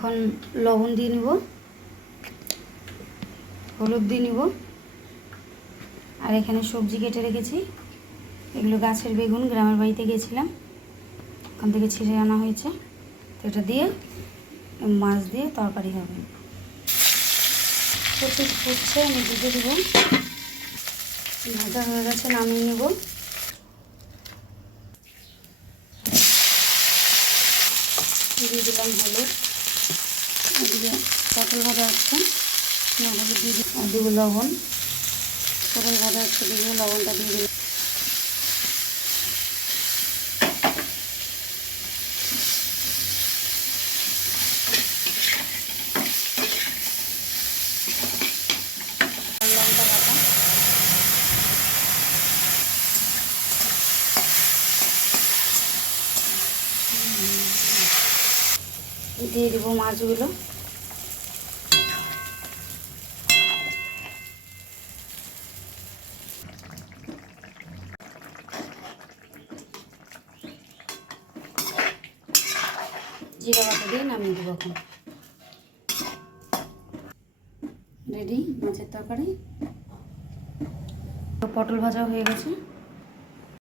এখন লবণ দিয়ে নিব, হলুদ দিয়ে নিব। আর এখানে সবজি কেটে রেখেছি। এগুলো গাছের বেগুন, গ্রামের বাড়িতে গিয়েছিলাম। ওখান থেকে ছিঁড়ে আনা হয়েছে। তো এটা দিয়ে মাছ দিয়ে তরকারি হবে। ফুটে ফুটছে, আমি দিতে দেবো। ভাজা হয়ে গেছে, নামিয়ে নেব। দিয়ে দিলাম হলুদ। এদিকে পটল ভাজা হচ্ছে না হলুদ দিয়ে দিই লবণ। পটল ভাজা হচ্ছে দিয়ে লবণটা দিয়ে দিলাম লঙ্কা বাটা দিয়ে দেবো মাছগুলো। দিয়ে নামিয়ে দেবো এখন। রেডি মাছের তরকারি? পটল ভাজা হয়ে গেছে।